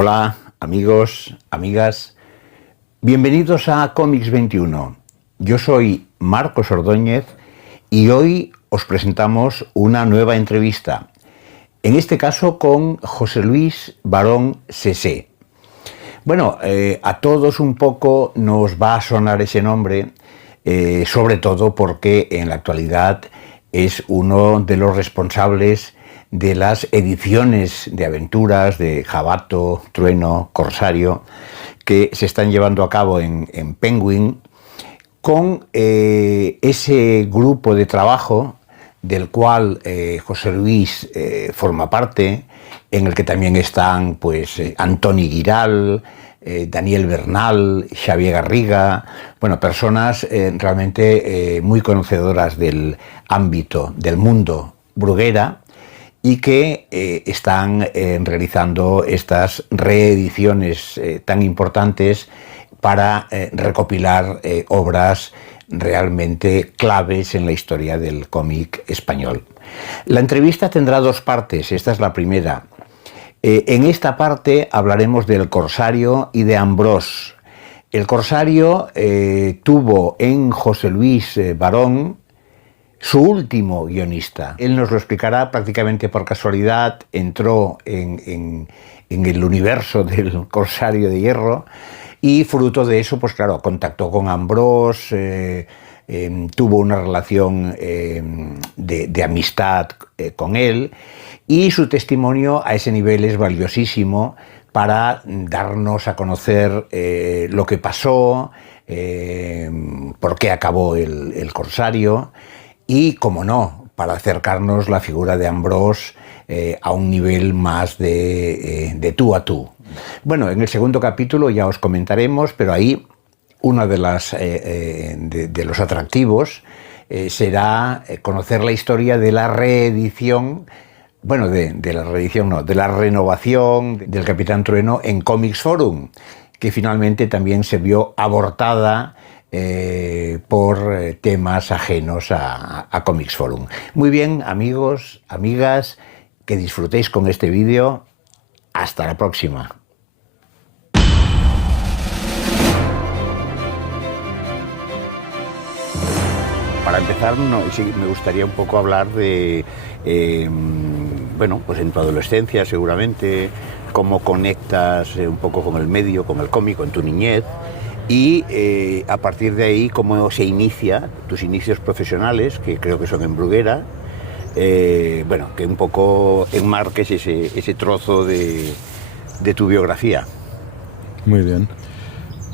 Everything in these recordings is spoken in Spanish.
Hola amigos, amigas, bienvenidos a Cómics 21. Yo soy Marcos Ordóñez y hoy os presentamos una nueva entrevista, en este caso con José Luis Barón Sesé. Bueno, a todos un poco nos va a sonar ese nombre, sobre todo porque en la actualidad es uno de los responsables de las ediciones de aventuras de Jabato, Trueno, Corsario, que se están llevando a cabo en Penguin, con ese grupo de trabajo del cual José Luis forma parte, en el que también están pues Antoni Giral, Daniel Bernal, Xavier Garriga, bueno, personas realmente muy conocedoras del ámbito, del mundo bruguera, y que están realizando estas reediciones tan importantes para recopilar obras realmente claves en la historia del cómic español. La entrevista tendrá dos partes, esta es la primera. En esta parte hablaremos del Corsario y de Ambrós. El Corsario tuvo en José Luis Barón su último guionista. Él nos lo explicará prácticamente por casualidad, entró en el universo del Corsario de Hierro y fruto de eso, pues claro, contactó con Ambrós, tuvo una relación de amistad con él, y su testimonio a ese nivel es valiosísimo para darnos a conocer lo que pasó, por qué acabó el Corsario, y, como no, para acercarnos la figura de Ambrós a un nivel más de tú a tú. Bueno, en el segundo capítulo ya os comentaremos, pero ahí uno de los atractivos será conocer la historia de la reedición, bueno, de la reedición no, de la renovación del Capitán Trueno en Comics Forum, que finalmente también se vio abortada por temas ajenos a Comics Forum. Muy bien, amigos, amigas, que disfrutéis con este vídeo. Hasta la próxima. Para empezar, sí, me gustaría un poco hablar de, bueno, pues en tu adolescencia seguramente, cómo conectas un poco con el medio, con el cómic, en tu niñez, y a partir de ahí cómo se inicia tus inicios profesionales, que creo que son en Bruguera, bueno, que un poco enmarques ese trozo de tu biografía. Muy bien,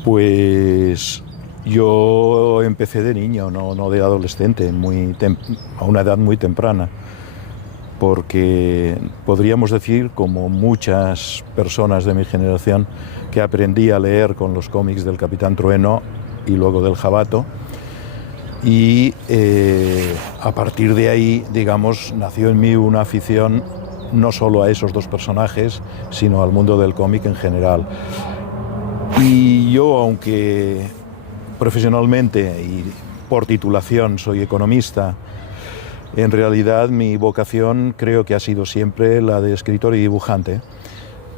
pues yo empecé de niño, no de adolescente, a una edad muy temprana, porque podríamos decir, como muchas personas de mi generación, que aprendí a leer con los cómics del Capitán Trueno y luego del Jabato, y a partir de ahí, digamos, nació en mí una afición no solo a esos dos personajes, sino al mundo del cómic en general. Y yo, aunque profesionalmente y por titulación soy economista, en realidad mi vocación creo que ha sido siempre la de escritor y dibujante.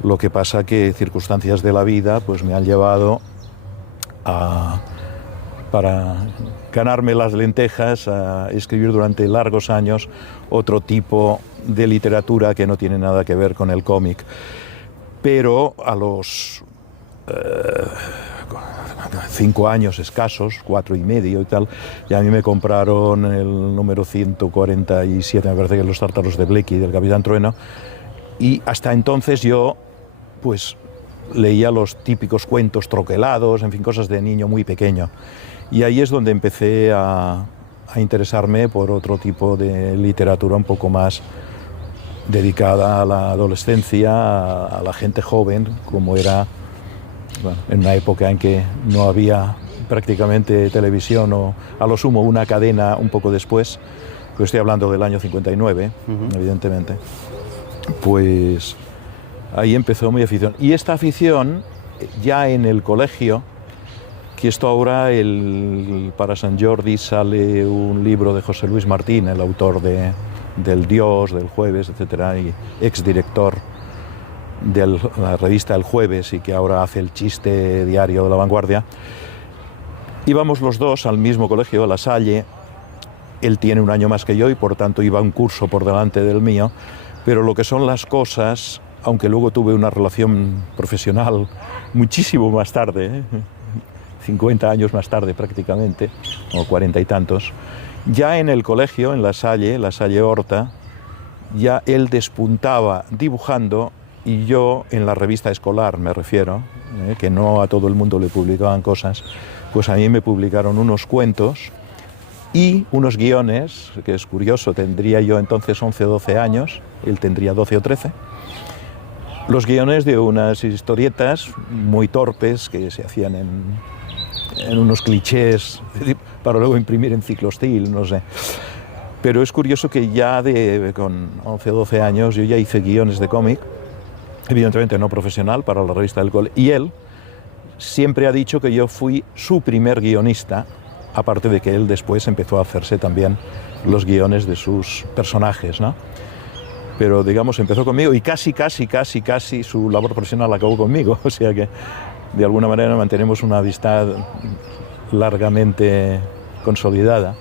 Lo que pasa que circunstancias de la vida pues me han llevado para ganarme las lentejas, a escribir durante largos años otro tipo de literatura que no tiene nada que ver con el cómic. Pero a los 5 años escasos, 4 y medio y tal, y a mí me compraron el número 147, me parece que Los Tártaros de Bleki, del Capitán Trueno, y hasta entonces yo pues leía los típicos cuentos troquelados, en fin, cosas de niño muy pequeño. Y ahí es donde empecé a interesarme por otro tipo de literatura un poco más dedicada a la adolescencia, a la gente joven, como era, bueno, en una época en que no había prácticamente televisión, o a lo sumo una cadena un poco después, pues estoy hablando del año 59, evidentemente. Pues ahí empezó mi afición. Y esta afición, ya en el colegio, que esto ahora, para Sant Jordi sale un libro de José Luis Martín, el autor del Dios, del Jueves, etcétera, y exdirector de la revista El Jueves y que ahora hace el chiste diario de La Vanguardia. Íbamos los dos al mismo colegio, a La Salle. Él tiene un año más que yo y por tanto iba un curso por delante del mío, pero lo que son las cosas, aunque luego tuve una relación profesional muchísimo más tarde, 50 años más tarde prácticamente, o 40 y tantos, ya en el colegio, en La Salle Horta, ya él despuntaba dibujando y yo en la revista escolar, me refiero, que no a todo el mundo le publicaban cosas, pues a mí me publicaron unos cuentos y unos guiones, que es curioso, tendría yo entonces 11 o 12 años, él tendría 12 o 13, los guiones de unas historietas muy torpes que se hacían en unos clichés para luego imprimir en Ciclostil, no sé. Pero es curioso que ya con 11 o 12 años yo ya hice guiones de cómic, evidentemente no profesional, para la revista del cole, y él siempre ha dicho que yo fui su primer guionista, aparte de que él después empezó a hacerse también los guiones de sus personajes, ¿no? Pero digamos, empezó conmigo y casi su labor profesional acabó conmigo, o sea que de alguna manera mantenemos una amistad largamente consolidada.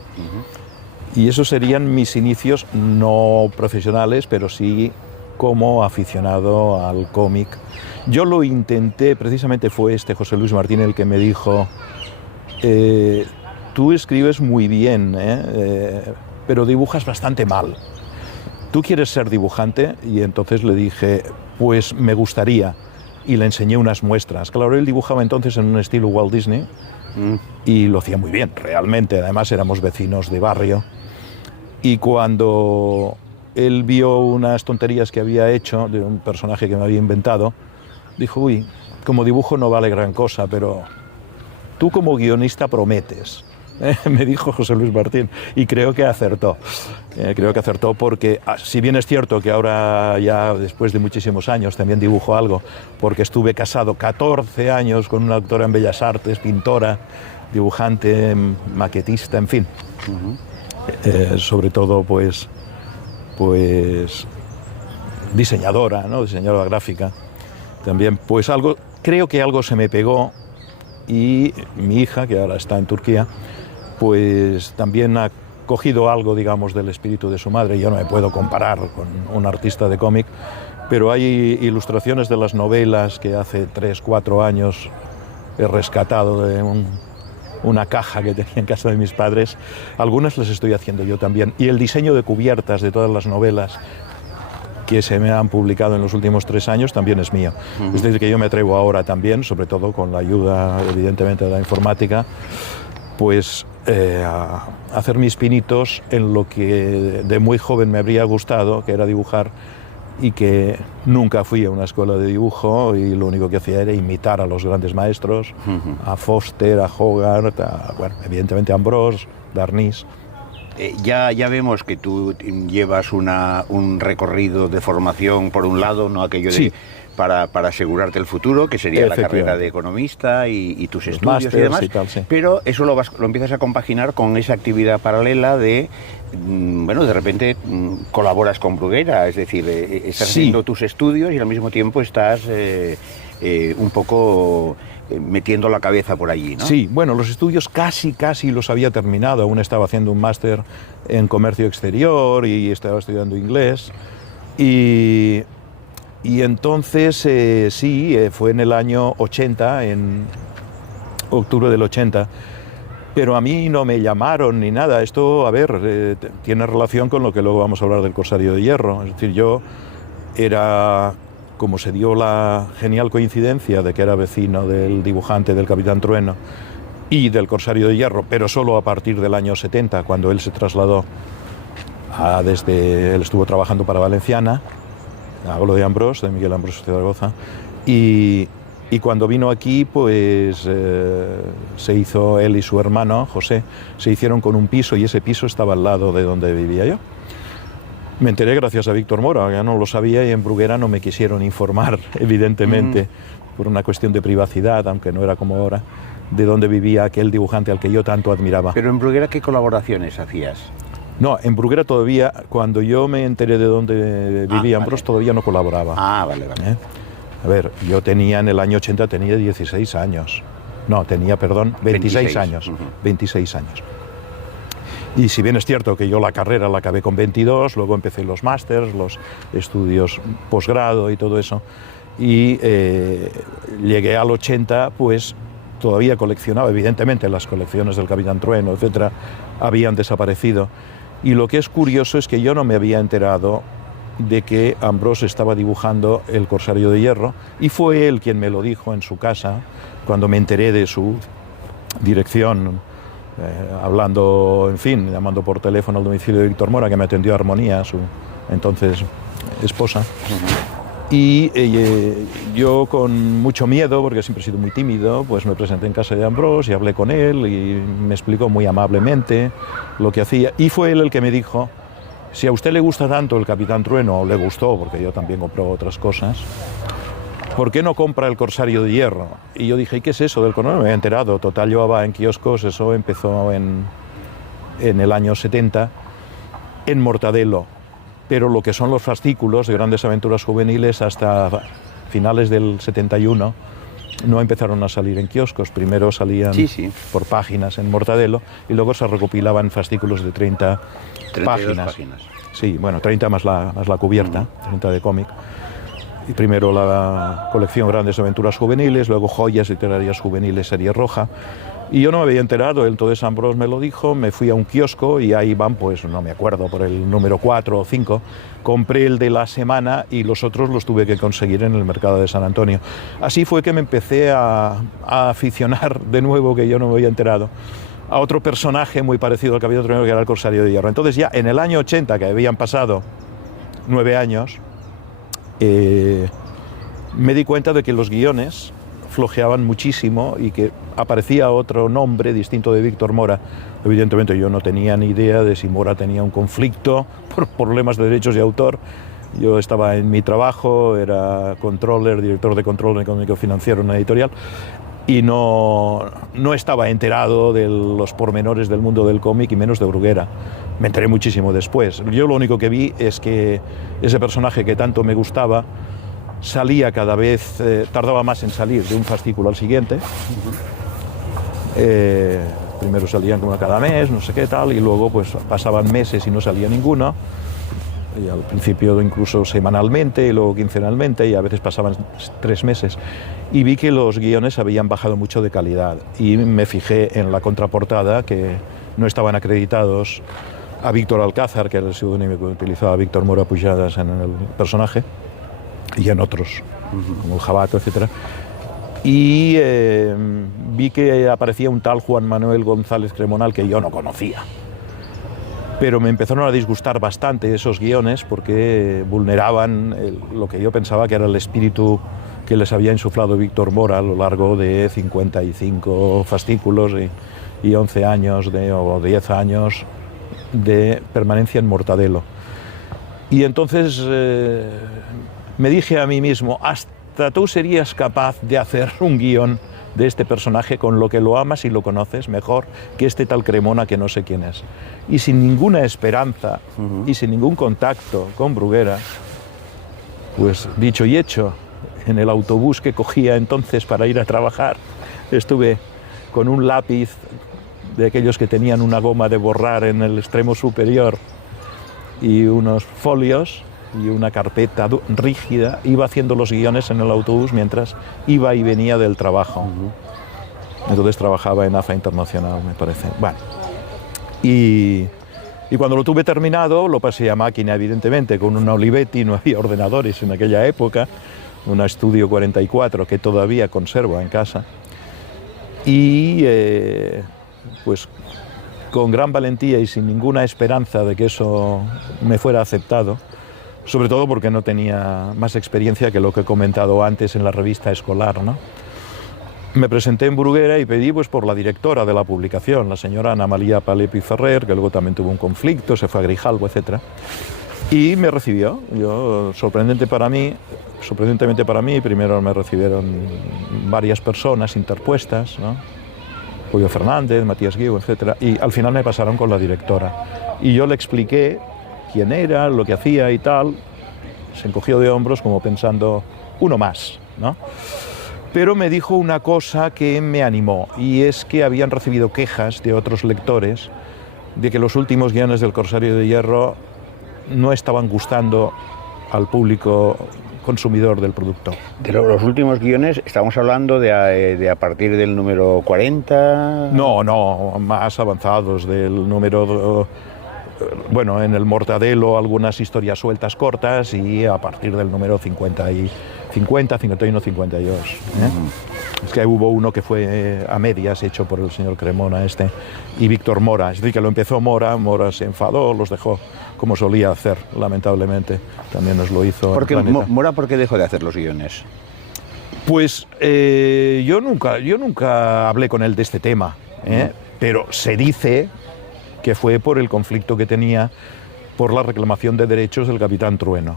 Y esos serían mis inicios no profesionales, pero sí como aficionado al cómic. Yo lo intenté, precisamente fue José Luis Martín el que me dijo, tú escribes muy bien, pero dibujas bastante mal. ¿Tú quieres ser dibujante? Y entonces le dije, pues me gustaría. Y le enseñé unas muestras. Claro, él dibujaba entonces en un estilo Walt Disney y lo hacía muy bien, realmente. Además éramos vecinos de barrio. Y cuando él vio unas tonterías que había hecho de un personaje que me había inventado, dijo, uy, como dibujo no vale gran cosa, pero tú como guionista prometes. Me dijo José Luis Martín, y creo que acertó. Creo que acertó porque, si bien es cierto que ahora ya después de muchísimos años también dibujo algo, porque estuve casado 14 años con una doctora en Bellas Artes, pintora, dibujante, maquetista, en fin. Sobre todo, pues diseñadora, ¿no? Diseñadora gráfica. También, pues creo que algo se me pegó y mi hija, que ahora está en Turquía, pues también ha cogido algo, digamos, del espíritu de su madre. Yo no me puedo comparar con un artista de cómic, pero hay ilustraciones de las novelas que hace 3, 4 años he rescatado de una caja que tenía en casa de mis padres. Algunas las estoy haciendo yo también. Y el diseño de cubiertas de todas las novelas que se me han publicado en los últimos 3 años también es mío. Es decir, que yo me atrevo ahora también, sobre todo con la ayuda, evidentemente, de la informática, pues a hacer mis pinitos en lo que de muy joven me habría gustado, que era dibujar, y que nunca fui a una escuela de dibujo y lo único que hacía era imitar a los grandes maestros, a Foster, a Hogarth, bueno, evidentemente a Ambrós, Darnis. Ya vemos que tú llevas un recorrido de formación por un lado, no aquello de... Sí. Para asegurarte el futuro, que sería la carrera de economista y tus estudios y demás, sí. Pero eso lo empiezas a compaginar con esa actividad paralela de, bueno, de repente colaboras con Bruguera, es decir, estás haciendo tus estudios y al mismo tiempo estás un poco metiendo la cabeza por allí, ¿no? Sí, bueno, los estudios casi los había terminado, aún estaba haciendo un máster en comercio exterior y estaba estudiando inglés y entonces, fue en el año 80, en octubre del 80, pero a mí no me llamaron ni nada. Esto, a ver, tiene relación con lo que luego vamos a hablar del Corsario de Hierro. Es decir, yo era, como se dio la genial coincidencia de que era vecino del dibujante del Capitán Trueno y del Corsario de Hierro, pero solo a partir del año 70, cuando él se trasladó él estuvo trabajando para Valenciana. Hablo de Ambrós, de Miguel Ambrós de Zaragoza, y cuando vino aquí, pues se hizo él y su hermano, José, se hicieron con un piso y ese piso estaba al lado de donde vivía yo. Me enteré gracias a Víctor Mora, ya no lo sabía y en Bruguera no me quisieron informar, evidentemente, por una cuestión de privacidad, aunque no era como ahora, de dónde vivía aquel dibujante al que yo tanto admiraba. Pero en Bruguera, ¿qué colaboraciones hacías? No, en Bruguera todavía, cuando yo me enteré de dónde vivía Ambrós, todavía no colaboraba. Ah, vale. A ver, yo tenía en el año 80, tenía 16 años. No, tenía, perdón, 26 años. 26 años. Y si bien es cierto que yo la carrera la acabé con 22, luego empecé los másters, los estudios posgrado y todo eso, y llegué al 80, pues todavía coleccionaba, evidentemente las colecciones del Capitán Trueno, etcétera, habían desaparecido. Y lo que es curioso es que yo no me había enterado de que Ambrós estaba dibujando El Corsario de Hierro, y fue él quien me lo dijo en su casa, cuando me enteré de su dirección, hablando, en fin, llamando por teléfono al domicilio de Víctor Mora, que me atendió Armonía, su entonces esposa. Y yo, con mucho miedo, porque siempre he sido muy tímido, pues me presenté en casa de Ambrós y hablé con él y me explicó muy amablemente lo que hacía. Y fue él el que me dijo: si a usted le gusta tanto el Capitán Trueno, o le gustó, porque yo también compro otras cosas, ¿por qué no compra El Corsario de Hierro? Y yo dije: ¿y qué es eso del Corsario? No me había enterado. Total, llevaba en kioscos, eso empezó en el año 70, en Mortadelo. Pero lo que son los fascículos de Grandes Aventuras Juveniles, hasta finales del 71, no empezaron a salir en kioscos. Primero salían por páginas en Mortadelo y luego se recopilaban fascículos de 30 páginas. Sí, bueno, 30 más la cubierta, 30 de cómic. Y primero la colección Grandes Aventuras Juveniles, luego Joyas Literarias Juveniles, serie roja. Y yo no me había enterado, entonces Ambrós me lo dijo, me fui a un kiosco y ahí van, pues no me acuerdo, por el número 4 o 5, compré el de la semana y los otros los tuve que conseguir en el mercado de San Antonio. Así fue que me empecé a aficionar de nuevo, que yo no me había enterado, a otro personaje muy parecido al Capitán Trueno, que era el Corsario de Hierro. Entonces ya en el año 80, que habían pasado 9 años, me di cuenta de que los guiones flojeaban muchísimo y que aparecía otro nombre distinto de Víctor Mora. Evidentemente yo no tenía ni idea de si Mora tenía un conflicto por problemas de derechos de autor. Yo estaba en mi trabajo, era controller, director de control económico financiero en una editorial, y no estaba enterado de los pormenores del mundo del cómic y menos de Bruguera. Me enteré muchísimo después. Yo lo único que vi es que ese personaje que tanto me gustaba salía cada vez, tardaba más en salir de un fascículo al siguiente. Primero salían como cada mes, no sé qué tal, y luego pues pasaban meses y no salía ninguno. Y al principio incluso semanalmente, y luego quincenalmente, y a veces pasaban 3 meses. Y vi que los guiones habían bajado mucho de calidad. Y me fijé en la contraportada que no estaban acreditados a Víctor Alcázar, que era el seudónimo que utilizaba Víctor Mora Pujadas en el personaje, y en otros, como el Jabato, etc. Y vi que aparecía un tal Juan Manuel González Cremonal, que yo no conocía. Pero me empezaron a disgustar bastante esos guiones, porque vulneraban lo que yo pensaba que era el espíritu que les había insuflado Víctor Mora a lo largo de 55 fascículos y 11 años o 10 años de permanencia en Mortadelo. Y entonces me dije a mí mismo: hasta tú serías capaz de hacer un guión de este personaje con lo que lo amas y lo conoces mejor que este tal Cremona que no sé quién es. Y sin ninguna esperanza y sin ningún contacto con Bruguera, pues dicho y hecho, en el autobús que cogía entonces para ir a trabajar, estuve con un lápiz de aquellos que tenían una goma de borrar en el extremo superior y unos folios y una carpeta rígida, iba haciendo los guiones en el autobús mientras iba y venía del trabajo. Entonces trabajaba en AFA Internacional, me parece. Bueno, y cuando lo tuve terminado, lo pasé a máquina, evidentemente, con una Olivetti. No había ordenadores en aquella época, una Studio 44 que todavía conservo en casa. Y pues con gran valentía y sin ninguna esperanza de que eso me fuera aceptado, sobre todo porque no tenía más experiencia que lo que he comentado antes en la revista escolar, ¿no? Me presenté en Bruguera y pedí pues por la directora de la publicación, la señora Ana María Palepi Ferrer, que luego también tuvo un conflicto, se fue a Grijalbo, etc. Y me recibió. Yo, sorprendentemente para mí, primero me recibieron varias personas interpuestas, ¿no? Julio Fernández, Matías Guiu, etc. Y al final me pasaron con la directora. Y yo le expliqué quién era, lo que hacía y tal. Se encogió de hombros como pensando: uno más. ¿no? Pero me dijo una cosa que me animó, y es que habían recibido quejas de otros lectores de que los últimos guiones del Corsario de Hierro no estaban gustando al público consumidor del producto. De los últimos guiones, estamos hablando de a partir del número 40... No, más avanzados, del número... Bueno, en el Mortadelo algunas historias sueltas cortas, y a partir del número 51, 52. Es que hubo uno que fue a medias, hecho por el señor Cremona y Víctor Mora. Es decir, que lo empezó Mora se enfadó, los dejó como solía hacer, lamentablemente. También nos lo hizo. ¿Mora por qué dejó de hacer los guiones? Pues yo nunca hablé con él de este tema, pero se dice que fue por el conflicto que tenía por la reclamación de derechos del Capitán Trueno,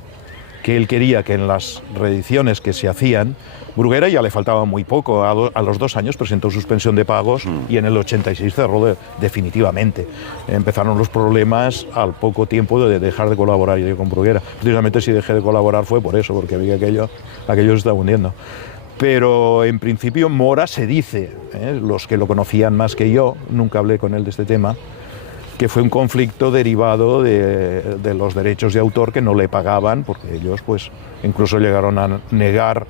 que él quería que en las reediciones que se hacían, Bruguera ya le faltaba muy poco, a los 2 años presentó suspensión de pagos y en el 86 cerró definitivamente. Empezaron los problemas al poco tiempo de dejar de colaborar yo con Bruguera. Precisamente si dejé de colaborar fue por eso, porque vi que aquello se estaba hundiendo. Pero en principio Mora se dice, los que lo conocían más que yo, nunca hablé con él de este tema, que fue un conflicto derivado de los derechos de autor que no le pagaban, porque ellos pues incluso llegaron a negar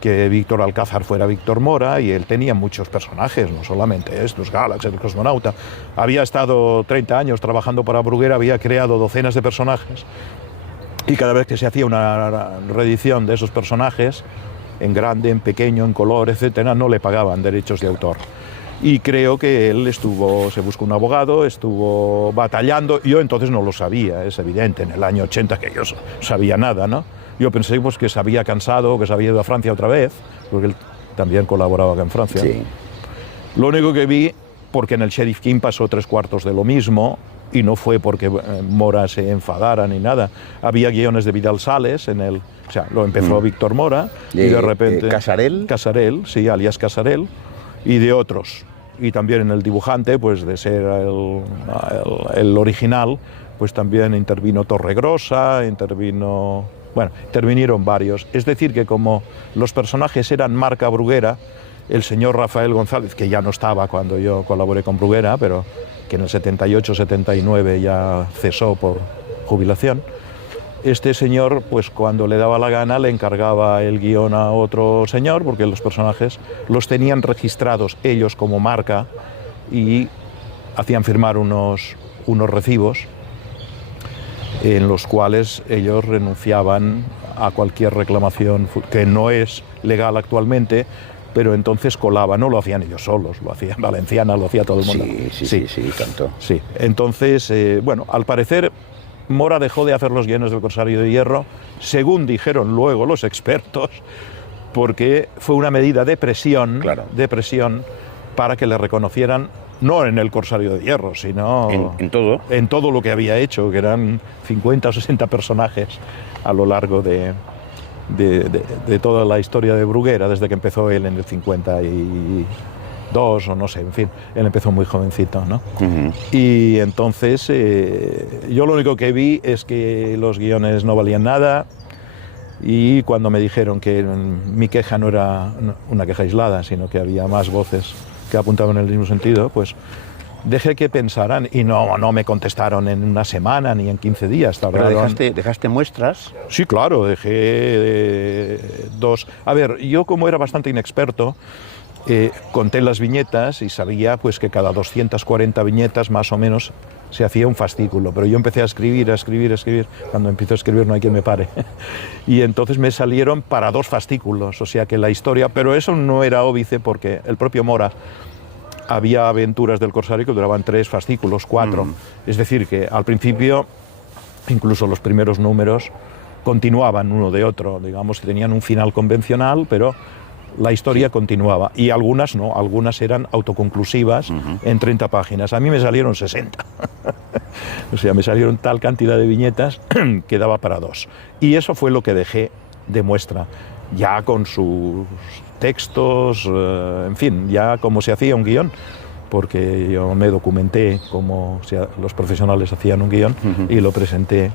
que Víctor Alcázar fuera Víctor Mora, y él tenía muchos personajes, no solamente estos, Galax, el cosmonauta. Había estado 30 años trabajando para Bruguera, había creado docenas de personajes, y cada vez que se hacía una reedición de esos personajes, en grande, en pequeño, en color, etcétera, no le pagaban derechos de autor. Y creo que él se buscó un abogado, estuvo batallando. Yo entonces no lo sabía, es evidente, en el año 80 que yo sabía nada, ¿no? Yo pensé pues, que se había cansado, que se había ido a Francia otra vez, porque él también colaboraba acá en Francia. Sí. Lo único que vi, porque en el Sheriff King pasó 3/4 de lo mismo, y no fue porque Mora se enfadara ni nada. Había guiones de Vidal Sales, o sea, lo empezó Víctor Mora, y de repente... ¿Casarel? Casarel, sí, alias Casarel, y de otros. Y también en el dibujante, pues de ser el original, pues también intervino Torregrosa, intervinieron varios. Es decir, que como los personajes eran marca Bruguera, el señor Rafael González, que ya no estaba cuando yo colaboré con Bruguera, pero que en el 78-79 ya cesó por jubilación, este señor, pues cuando le daba la gana, le encargaba el guión a otro señor, porque los personajes los tenían registrados ellos como marca y hacían firmar unos recibos en los cuales ellos renunciaban a cualquier reclamación, que no es legal actualmente, pero entonces colaba, no lo hacían ellos solos, lo hacían Valenciana, lo hacía todo el mundo. Sí, tanto. Sí, entonces, bueno, al parecer Mora dejó de hacer los guiones del Corsario de Hierro, según dijeron luego los expertos, porque fue una medida de presión, de presión para que le reconocieran, no en el Corsario de Hierro, sino en todo lo que había hecho, que eran 50 o 60 personajes a lo largo de toda la historia de Bruguera, desde que empezó él en el 52 o no sé, en fin, él empezó muy jovencito, ¿no? Y entonces yo lo único que vi es que los guiones no valían nada, y cuando me dijeron que mi queja no era una queja aislada, sino que había más voces que apuntaban en el mismo sentido, pues dejé que pensaran, y no me contestaron en una semana ni en 15 días. ¿Pero dejaste muestras? Sí, claro, dejé 2. A ver, yo como era bastante inexperto, conté las viñetas y sabía pues que cada 240 viñetas más o menos se hacía un fascículo, pero yo empecé a escribir, cuando empiezo a escribir no hay quien me pare, y entonces me salieron para 2 fascículos, o sea que la historia, pero eso no era óbice porque el propio Mora, había aventuras del Corsario que duraban 3 fascículos, 4, es decir que al principio, incluso los primeros números, continuaban uno de otro, digamos que tenían un final convencional, pero la historia continuaba, y algunas no, algunas eran autoconclusivas en 30 páginas. A mí me salieron 60. O sea, me salieron tal cantidad de viñetas que daba para 2. Y eso fue lo que dejé de muestra, ya con sus textos, en fin, ya como se hacía un guión. porque yo me documenté como los profesionales hacían un guión y lo presenté.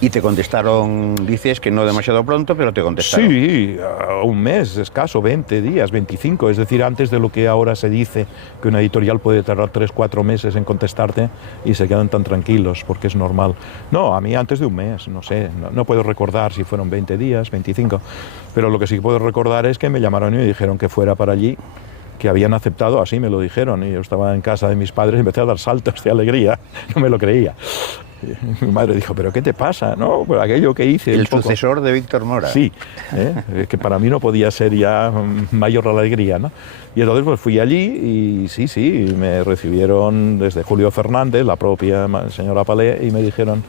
Y te contestaron, dices que no demasiado pronto, pero te contestaron. Sí, un mes escaso, 20 días, 25, es decir, antes de lo que ahora se dice, que una editorial puede tardar 3, 4 meses en contestarte y se quedan tan tranquilos, porque es normal. No, a mí antes de un mes, no sé, no puedo recordar si fueron 20 días, 25, pero lo que sí puedo recordar es que me llamaron y me dijeron que fuera para allí, que habían aceptado, así me lo dijeron, y yo estaba en casa de mis padres y empecé a dar saltos de alegría, no me lo creía. Mi madre dijo, ¿pero qué te pasa? No, por aquello que hice. El sucesor de Víctor Mora. Sí, que para mí no podía ser ya mayor la alegría, ¿no? Y entonces pues fui allí y sí, me recibieron desde Julio Fernández, la propia señora Palé, y me dijeron,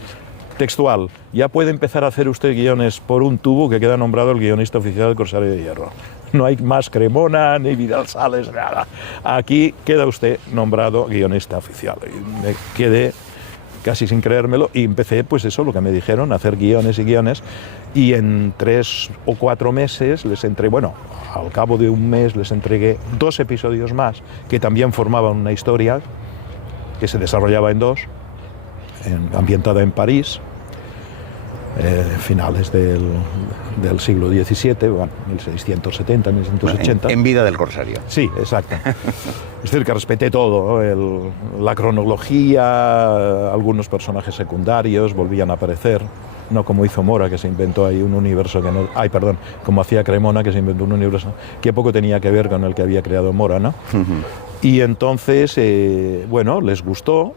textual, ya puede empezar a hacer usted guiones por un tubo que queda nombrado el guionista oficial del Corsario de Hierro. No hay más Cremona, ni Vidal Sales, nada. Aquí queda usted nombrado guionista oficial. Y me quedé casi sin creérmelo y empecé, pues eso, lo que me dijeron, a hacer guiones y guiones, y en 3 o 4 meses les entregué, bueno, al cabo de un mes les entregué 2 episodios más, que también formaban una historia que se desarrollaba en 2, ambientada en París, finales del siglo XVII, bueno, 1670, 1680. En vida del Corsario. Sí, exacto. Es decir, que respeté todo, la cronología, algunos personajes secundarios volvían a aparecer, no como hizo Mora, que se inventó ahí un universo que no... Ay, perdón, como hacía Cremona, que se inventó un universo que poco tenía que ver con el que había creado Mora, ¿no? Y entonces, bueno, les gustó.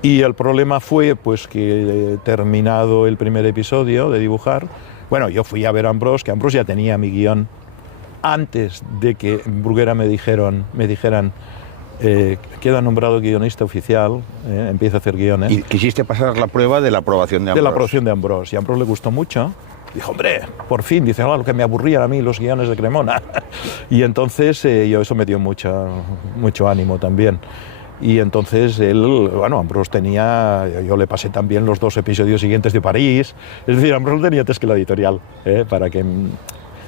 Y el problema fue pues que terminado el primer episodio de dibujar, bueno, yo fui a ver a Ambrós, que Ambrós ya tenía mi guión antes de que Bruguera me dijeran queda nombrado guionista oficial, empieza a hacer guiones. Y quisiste pasar la prueba de la aprobación de Ambrós. De la aprobación de Ambrós, y a Ambrós le gustó mucho. Dijo, hombre, por fin, dice, lo que me aburrían a mí los guiones de Cremona. Y entonces eso me dio mucho ánimo también. Y entonces él, bueno, Ambrós tenía, yo le pasé también los 2 episodios siguientes de París, es decir, Ambrós tenía antes que la editorial, para que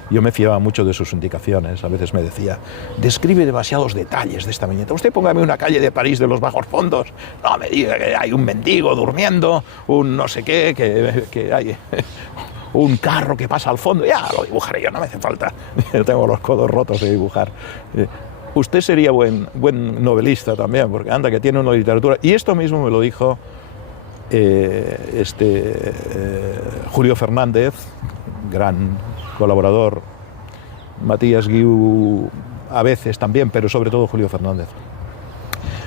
yo me fiaba mucho de sus indicaciones. A veces me decía, describe demasiados detalles de esta viñeta, usted póngame una calle de París de los bajos fondos, no me diga que hay un mendigo durmiendo, un no sé qué, que hay un carro que pasa al fondo, ya lo dibujaré yo, no me hace falta, yo tengo los codos rotos de dibujar. Usted sería buen novelista también, porque anda, que tiene una literatura. Y esto mismo me lo dijo Julio Fernández, gran colaborador, Matías Guiu a veces también, pero sobre todo Julio Fernández.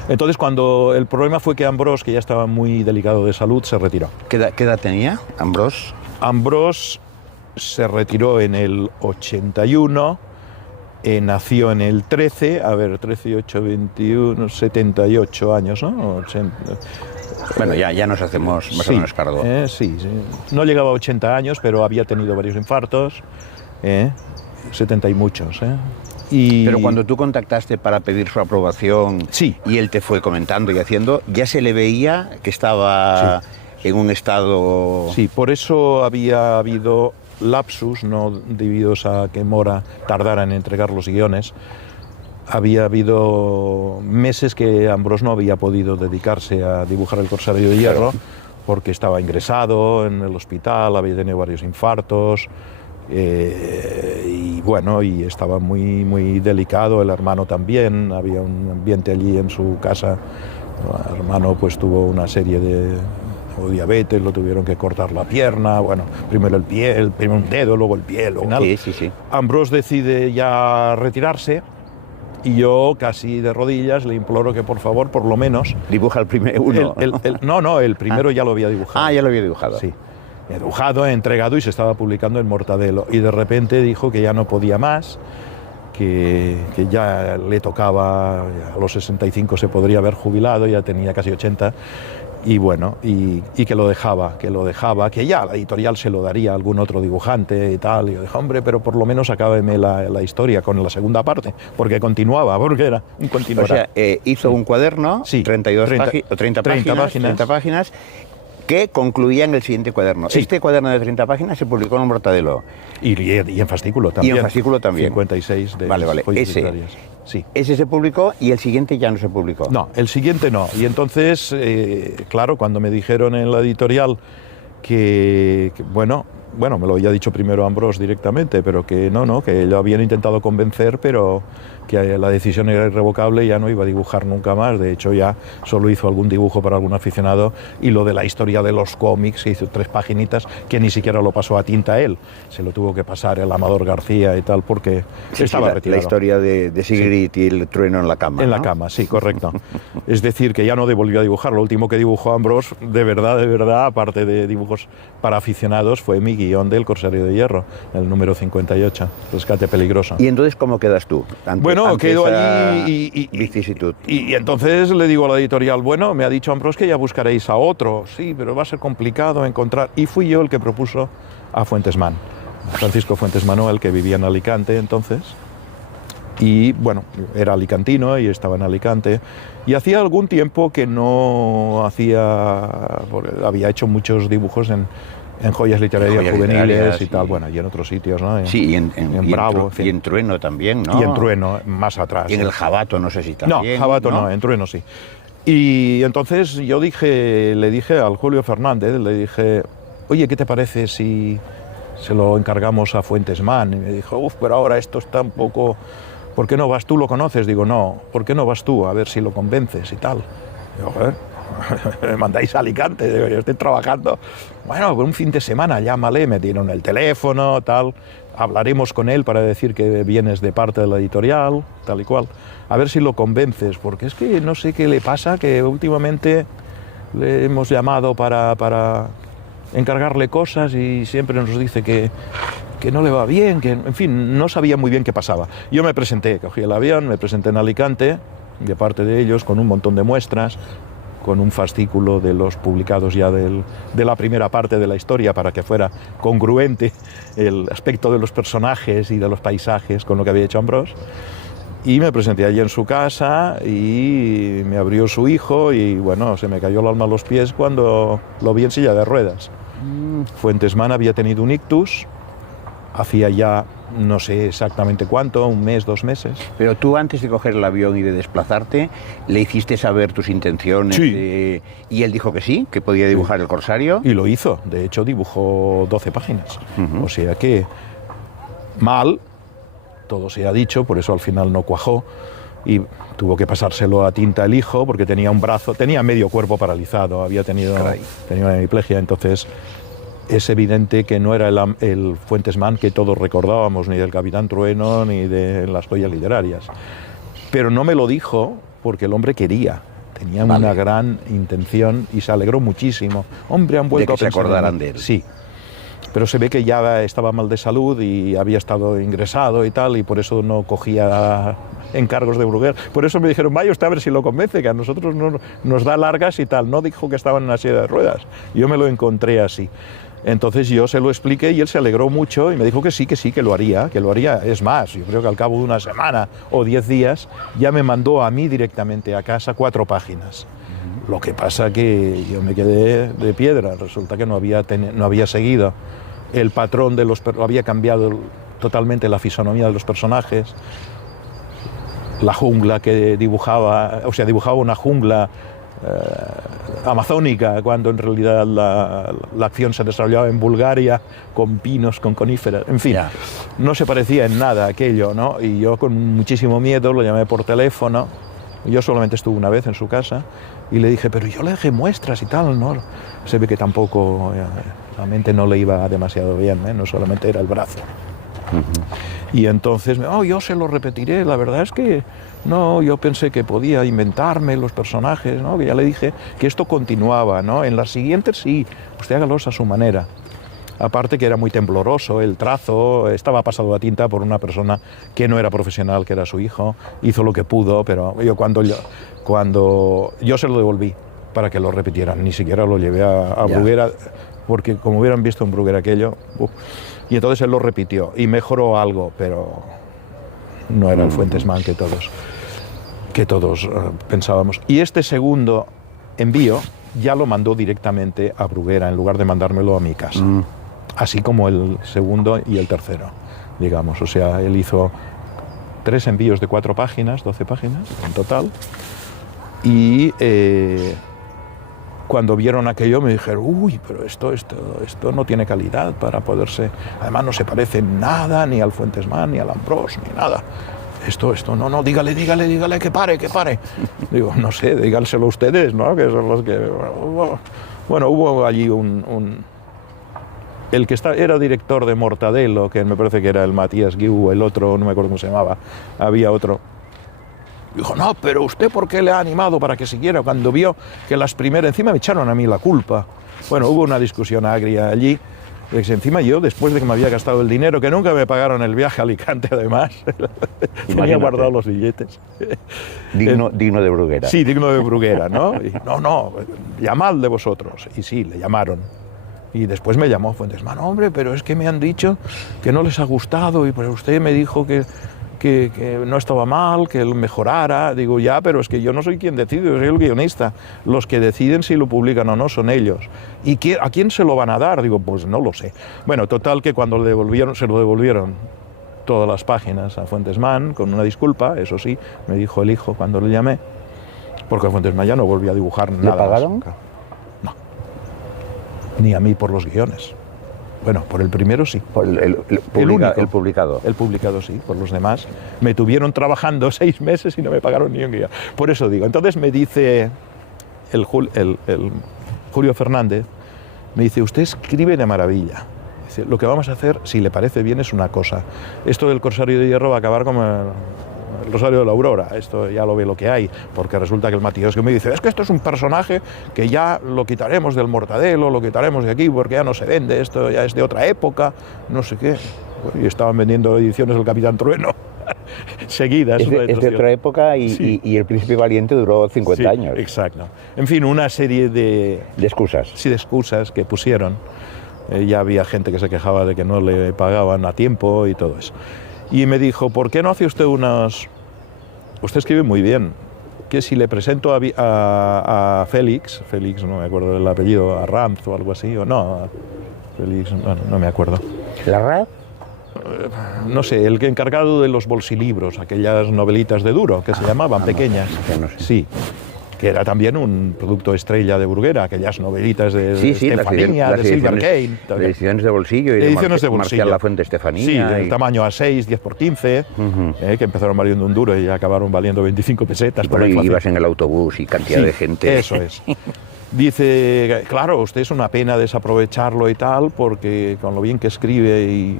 Entonces, cuando el problema fue que Ambrós, que ya estaba muy delicado de salud, se retiró. ¿Qué edad tenía Ambrós? Ambrós se retiró en el 81, nació en el 13, 13, 8, 21, 78 años, ¿no? 80. Bueno, ya nos hacemos más o menos cargo. Sí. No llegaba a 80 años, pero había tenido varios infartos, 70 y muchos. Pero cuando tú contactaste para pedir su aprobación, sí, y él te fue comentando y haciendo, ya se le veía que estaba en un estado... Sí, por eso había habido lapsus, no debido a que Mora tardara en entregar los guiones. Había habido meses que Ambrós no había podido dedicarse a dibujar el Corsario de Hierro, porque estaba ingresado en el hospital, había tenido varios infartos, y bueno, y estaba muy delicado. El hermano también, había un ambiente allí en su casa. El hermano pues tuvo una serie de diabetes, lo tuvieron que cortar la pierna, bueno, primero el pie, primero un dedo, luego el pie, luego final. Sí. Ambrós decide ya retirarse y yo casi de rodillas le imploro que por favor, por lo menos... Dibuja el primer uno. El primero ya lo había dibujado. Ya lo había dibujado. Sí. He dibujado, he entregado y se estaba publicando en Mortadelo. Y de repente dijo que ya no podía más, que ya le tocaba, a los 65 se podría haber jubilado, ya tenía casi 80, y bueno, y que lo dejaba, que ya la editorial se lo daría a algún otro dibujante y tal. Y yo dije, hombre, pero por lo menos acábeme la historia con la segunda parte, porque continuaba, porque era un continuará. O sea, hizo un cuaderno, 30 páginas, que concluían el siguiente cuaderno. Sí. Este cuaderno de 30 páginas se publicó en Mortadelo. Y en fascículo también. Y en fascículo también. 56 de Vale, joyas ese. literarias. Sí. Ese se publicó y el siguiente ya no se publicó. No, el siguiente no. Y entonces, claro, cuando me dijeron en la editorial bueno, me lo había dicho primero Ambrós directamente, pero que no, que lo habían intentado convencer, pero que la decisión era irrevocable y ya no iba a dibujar nunca más. De hecho, ya solo hizo algún dibujo para algún aficionado, y lo de la historia de los cómics, hizo 3 paginitas que ni siquiera lo pasó a tinta él. Se lo tuvo que pasar el Amador García y tal, porque estaba retirado. La historia de Sigrid y el trueno en la cama. En ¿no? la cama, sí, correcto. Es decir, que ya no volvió a dibujar. Lo último que dibujó Ambrós, de verdad, aparte de dibujos para aficionados, fue mi guión del Corsario de Hierro, el número 58, Rescate Peligroso. ¿Y entonces cómo quedas tú? Bueno, quedo allí vicisitud. Y entonces le digo a la editorial, bueno, me ha dicho Ambrós que ya buscaréis a otro. Sí, pero va a ser complicado encontrar. Y fui yo el que propuso a Fuentesman, Francisco Fuentes Manuel, que vivía en Alicante entonces. Y bueno, era alicantino y estaba en Alicante. Y hacía algún tiempo que no hacía... Había hecho muchos dibujos en joyas literarias juveniles y tal, bueno, y en otros sitios, ¿no? Sí, y en Bravo. Y en Trueno también, ¿no? Y en Trueno, más atrás. Y en el Jabato, no sé si también. No, Jabato no, en Trueno sí. Y entonces yo le dije al Julio Fernández, le dije, oye, ¿qué te parece si se lo encargamos a Fuentesman? Y me dijo, pero ahora esto está un poco... ¿Por qué no vas tú? ¿Lo conoces? Digo, no, ¿por qué no vas tú? A ver si lo convences y tal. Digo, joder, me mandáis a Alicante, digo, yo estoy trabajando. Bueno, un fin de semana, llámale, me dieron el teléfono, tal, hablaremos con él para decir que vienes de parte de la editorial, tal y cual. A ver si lo convences, porque es que no sé qué le pasa, que últimamente le hemos llamado para encargarle cosas y siempre nos dice que no le va bien, que en fin, no sabía muy bien qué pasaba. Yo me presenté, cogí el avión, me presenté en Alicante, de parte de ellos, con un montón de muestras, con un fascículo de los publicados ya de la primera parte de la historia, para que fuera congruente el aspecto de los personajes y de los paisajes con lo que había hecho Ambrós. Y me presenté allí en su casa y me abrió su hijo y bueno, se me cayó el alma a los pies cuando lo vi en silla de ruedas. Fuentesman había tenido un ictus, hacía ya no sé exactamente cuánto, 1 mes, 2 meses. Pero tú, antes de coger el avión y de desplazarte, ¿le hiciste saber tus intenciones? Sí. Y él dijo que sí, que podía dibujar el Corsario. Y lo hizo, de hecho dibujó 12 páginas. O sea que mal, todo se ha dicho, por eso al final no cuajó. Y tuvo que pasárselo a tinta el hijo, porque tenía un brazo, tenía medio cuerpo paralizado, había tenía una hemiplegia, entonces es evidente que no era el Fuentesman que todos recordábamos, ni del Capitán Trueno, ni de las joyas literarias. Pero no me lo dijo porque el hombre quería, tenía una gran intención y se alegró muchísimo. Hombre, han vuelto de que a pensar se acordaran de él. Sí. Pero se ve que ya estaba mal de salud y había estado ingresado y tal, y por eso no cogía encargos de Bruguera. Por eso me dijeron, vaya usted a ver si lo convence, que a nosotros no, nos da largas y tal. No dijo que estaba en una silla de ruedas. Yo me lo encontré así. Entonces yo se lo expliqué y él se alegró mucho y me dijo que sí, que lo haría, que lo haría. Es más, yo creo que al cabo de una semana o 10 días ya me mandó a mí directamente a casa 4 páginas. Lo que pasa que yo me quedé de piedra. Resulta que no había seguido el patrón de había cambiado totalmente la fisonomía de los personajes, la jungla que dibujaba, o sea, dibujaba una jungla amazónica, cuando en realidad la acción se desarrollaba en Bulgaria, con pinos, con coníferas, en fin, no se parecía en nada a aquello, ¿no? Y yo con muchísimo miedo lo llamé por teléfono. Yo solamente estuve una vez en su casa y le dije, pero yo le dejé muestras y tal, ¿no? Se ve que tampoco, la mente no le iba demasiado bien, ¿eh? No solamente era el brazo. Y entonces, yo se lo repetiré, la verdad es que no, yo pensé que podía inventarme los personajes, ¿no? Que ya le dije que esto continuaba, ¿no? En las siguientes sí, usted hágalos a su manera. Aparte que era muy tembloroso, el trazo estaba pasado a tinta por una persona que no era profesional, que era su hijo, hizo lo que pudo, pero cuando yo se lo devolví para que lo repitieran, ni siquiera lo llevé a Bruguera, porque como hubieran visto en Bruguera aquello, y entonces él lo repitió y mejoró algo, pero no era el Fuentesman que todos pensábamos. Y este segundo envío, ya lo mandó directamente a Bruguera en lugar de mandármelo a mi casa. Así como el segundo y el tercero, digamos. O sea, él hizo 3 envíos de 4 páginas, 12 páginas en total. Y cuando vieron aquello me dijeron, uy, pero esto no tiene calidad para poderse... Además no se parece en nada ni al Fuentesman, ni al Ambrós, ni nada. Esto, no, dígale, que pare. Digo, no sé, díganselo ustedes, ¿no? Que son los que... Bueno, hubo allí el que era director de Mortadelo, que me parece que era el Matías Guiu, el otro, no me acuerdo cómo se llamaba, había otro. Dijo, no, pero usted ¿por qué le ha animado para que siguiera? Cuando vio que las primeras, encima me echaron a mí la culpa. Bueno, hubo una discusión agria allí. Encima yo, después de que me había gastado el dinero, que nunca me pagaron el viaje a Alicante además, tenía guardado los billetes. Digno de Bruguera. Sí, digno de Bruguera, ¿no? Y, no, llamad de vosotros. Y sí, le llamaron. Y después me llamó Fuentesman, hombre, pero es que me han dicho que no les ha gustado y pues usted me dijo que no estaba mal, que lo mejorara. Digo, ya, pero es que yo no soy quien decide, yo soy el guionista. Los que deciden si lo publican o no son ellos. ¿Y a quién se lo van a dar? Digo, pues no lo sé. Bueno, total que cuando se lo devolvieron todas las páginas a Fuentesman, con una disculpa, eso sí, me dijo el hijo cuando le llamé, porque Fuentesman ya no volvía a dibujar nada. ¿Le pagaron? Más. No. Ni a mí por los guiones. Bueno, por el primero sí. Por el publicado. El publicado sí, por los demás. Me tuvieron trabajando 6 meses y no me pagaron ni un guión. Por eso digo, entonces me dice el Julio Fernández, me dice, usted escribe de maravilla. Dice, lo que vamos a hacer, si le parece bien, es una cosa. Esto del Corsario de Hierro va a acabar como el Rosario de la Aurora, esto ya lo ve lo que hay, porque resulta que el Matías que me dice, es que esto es un personaje que ya lo quitaremos del Mortadelo, lo quitaremos de aquí porque ya no se vende, esto ya es de otra época, no sé qué. Y estaban vendiendo ediciones del Capitán Trueno seguidas. Es de otra época y, sí. y El Príncipe Valiente duró 50 años. Exacto. En fin, una serie de excusas. Sí, de excusas que pusieron. Ya había gente que se quejaba de que no le pagaban a tiempo y todo eso. Y me dijo, ¿por qué no hace usted unas...? Usted escribe muy bien, que si le presento a Félix, no me acuerdo del apellido, a Ranz o algo así, o no, Félix, no me acuerdo. ¿Larraz? No sé, el encargado de los bolsilibros, aquellas novelitas de Duro, que se llamaban, pequeñas. No sé. Sí. Que era también un producto estrella de Bruguera, aquellas novelitas de Estefanía, de Silver Kane. De ediciones de bolsillo y de Marcial Lafuente Estefanía. Sí, del tamaño A6, 10x15, que empezaron valiendo un duro y acabaron valiendo 25 pesetas. Y ibas en el autobús y cantidad de gente. Eso es. Dice, claro, usted es una pena desaprovecharlo y tal, porque con lo bien que escribe y...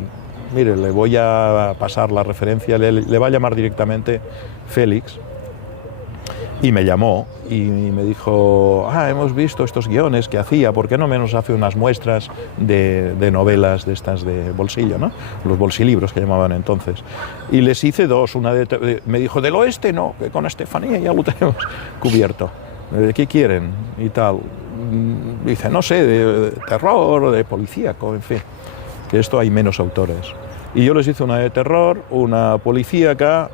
Mire, le voy a pasar la referencia, le va a llamar directamente Félix. Y me llamó y me dijo, hemos visto estos guiones que hacía, ¿por qué no menos hace unas muestras de novelas de estas de bolsillo, ¿no? Los bolsilibros que llamaban entonces. Y les hice 2, una me dijo, del oeste no, que con Estefanía ya lo tenemos cubierto. ¿Qué quieren? Y tal. Dice, no sé, de terror, de policíaco, en fin. Que esto hay menos autores. Y yo les hice una de terror, una policíaca,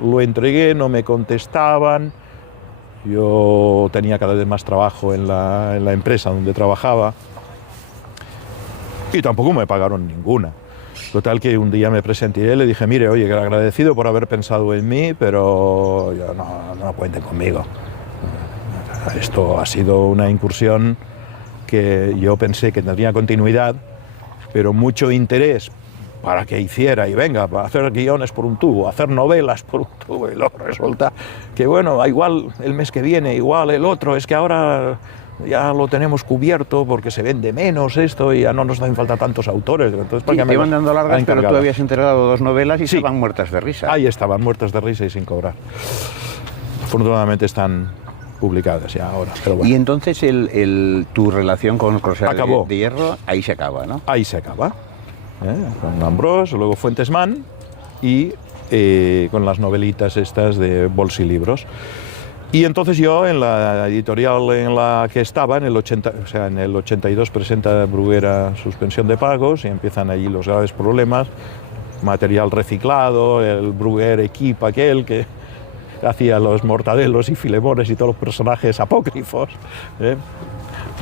lo entregué, no me contestaban. Yo tenía cada vez más trabajo en la empresa donde trabajaba y tampoco me pagaron ninguna. Total que un día me presenté y le dije, mire, oye, que agradecido por haber pensado en mí, pero yo no cuenten conmigo. Esto ha sido una incursión que yo pensé que tendría continuidad, pero mucho interés para que hiciera y venga, para hacer guiones por un tubo, hacer novelas por un tubo, y luego resulta que bueno, igual el mes que viene, igual el otro, es que ahora ya lo tenemos cubierto porque se vende menos esto y ya no nos hacen falta tantos autores. Entonces, sí, te iban dando largas, pero tú habías entregado 2 novelas y estaban muertas de risa. Ahí estaban muertas de risa y sin cobrar. Afortunadamente están publicadas ya ahora. Pero bueno. Y entonces tu relación con Corsario de Hierro, ahí se acaba, ¿no? Ahí se acaba. Con Ambrós, luego Fuentesman y con las novelitas estas de bolsilibros. Y entonces yo en la editorial en la que estaba, en el 82 presenta Bruguera suspensión de pagos y empiezan allí los graves problemas, material reciclado, el Bruguer equipo aquel que hacía los Mortadelos y Filemones y todos los personajes apócrifos.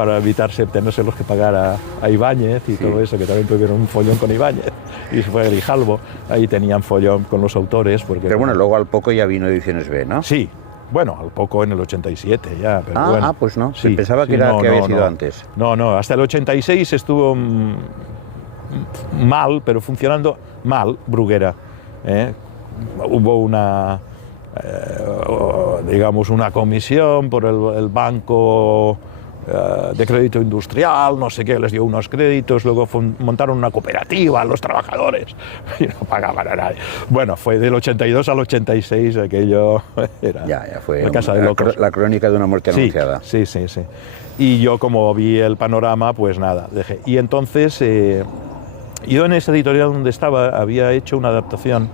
para evitarse tenerse que pagar a Ibáñez y todo eso, que también tuvieron un follón con Ibáñez, y fue Grijalvo, ahí tenían follón con los autores. Porque, pero bueno, luego al poco ya vino Ediciones B, ¿no? Sí, bueno, al poco en el 87 ya. Pero bueno, pues no, sí, pensaba que, que había sido antes. No, hasta el 86 estuvo mal, pero funcionando mal, Bruguera. Hubo una, digamos, una comisión por el banco de crédito industrial, no sé qué, les dio unos créditos, luego montaron una cooperativa, los trabajadores, y no pagaban a nadie. Bueno, fue del 82 al 86, aquello era ya fue la casa de locos. La crónica de una muerte anunciada. Sí. Y yo, como vi el panorama, pues nada, dejé. Y entonces, yo en esa editorial donde estaba había hecho una adaptación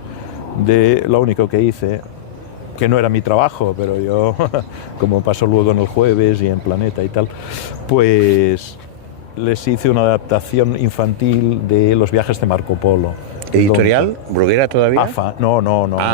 de lo único que hice, que no era mi trabajo, pero yo, como pasó luego en El Jueves y en Planeta y tal, pues les hice una adaptación infantil de Los viajes de Marco Polo. ¿Editorial? ¿Bruguera todavía? AFA, no.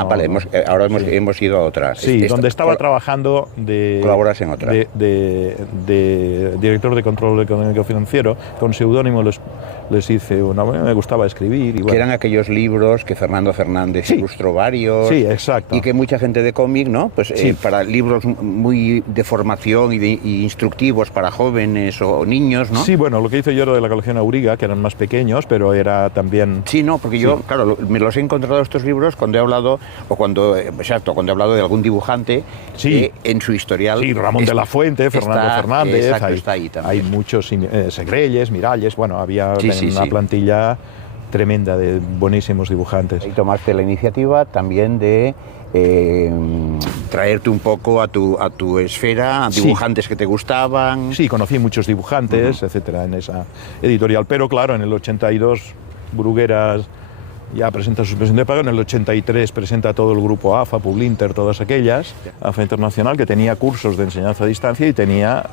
Vale, ahora hemos ido a otra. Sí, donde estaba trabajando de... Colaboras en otra. De director de control económico financiero, con seudónimo les hice una... Me gustaba escribir. Y bueno. Que eran aquellos libros que Fernando Fernández ilustró varios. Sí, exacto. Y que mucha gente de cómic, ¿no? Pues para libros muy de formación y instructivos para jóvenes o niños, ¿no? Sí, bueno, lo que hice yo era de la colección Auriga, que eran más pequeños, pero era también... Sí, no, porque yo, claro, me los he encontrado estos libros cuando he hablado, cuando he hablado de algún dibujante en su historial. Sí, Ramón de la Fuente, Fernando Fernández. Exacto, está ahí también. Hay muchos, Segrelles, Miralles, bueno, había una plantilla tremenda de buenísimos dibujantes. Y tomaste la iniciativa también de traerte un poco a tu esfera, a dibujantes que te gustaban. Sí, conocí muchos dibujantes, etcétera, en esa editorial, pero claro, en el 82 Brugueras ya presenta su presentación de pago, en el 83 presenta todo el grupo AFA, Publinter, todas aquellas, AFA Internacional, que tenía cursos de enseñanza a distancia y tenía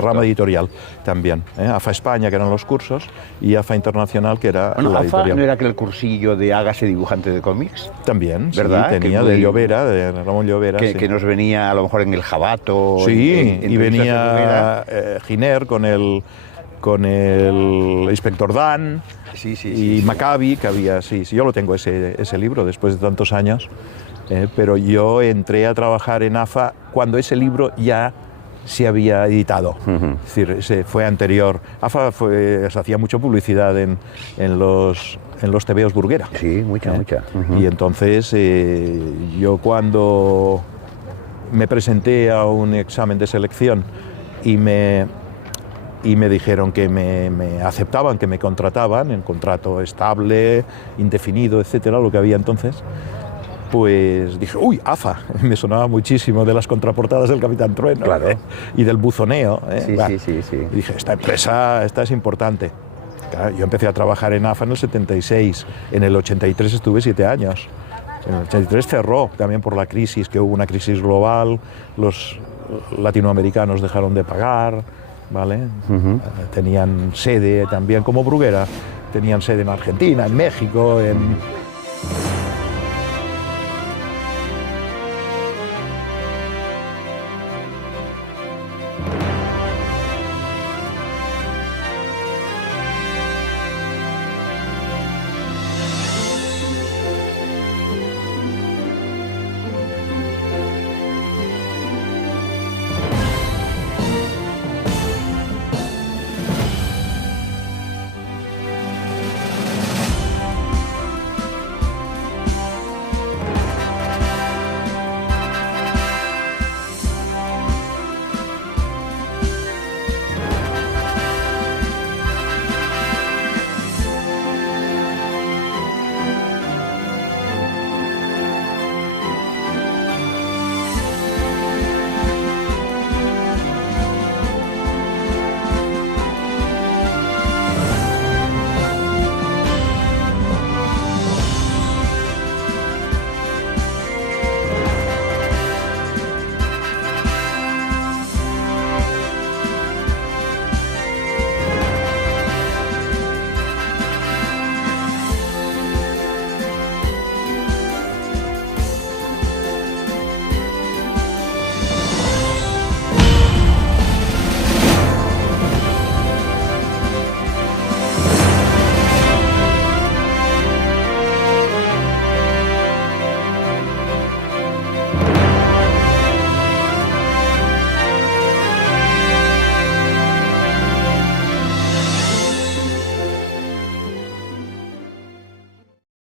rama editorial también, AFA España, que eran los cursos, y AFA Internacional, que era la AFA editorial. ¿No era aquel cursillo de hágase dibujante de cómics? También, ¿verdad? Sí, tenía de Llovera, de Ramón Llovera. Que nos venía a lo mejor en el Jabato. Sí, y venía Giner con el Inspector Dan y Maccabi, que había, yo lo tengo ese libro después de tantos años, pero yo entré a trabajar en AFA cuando ese libro ya se había editado, es decir, fue anterior. AFA se hacía mucha publicidad en los tebeos Bruguera. Sí, mucha. Y entonces yo cuando me presenté a un examen de selección y me dijeron que me aceptaban, que me contrataban en contrato estable, indefinido, etcétera, lo que había entonces, pues dije, uy, AFA, me sonaba muchísimo de las contraportadas del Capitán Trueno, claro. Y del buzoneo. Sí. Y dije, esta empresa, esta es importante. Claro, yo empecé a trabajar en AFA en el 76, en el 83 estuve 7 años. En el 83 cerró, también por la crisis, que hubo una crisis global, los latinoamericanos dejaron de pagar, ¿vale? Tenían sede también como Bruguera, tenían sede en Argentina, en México, en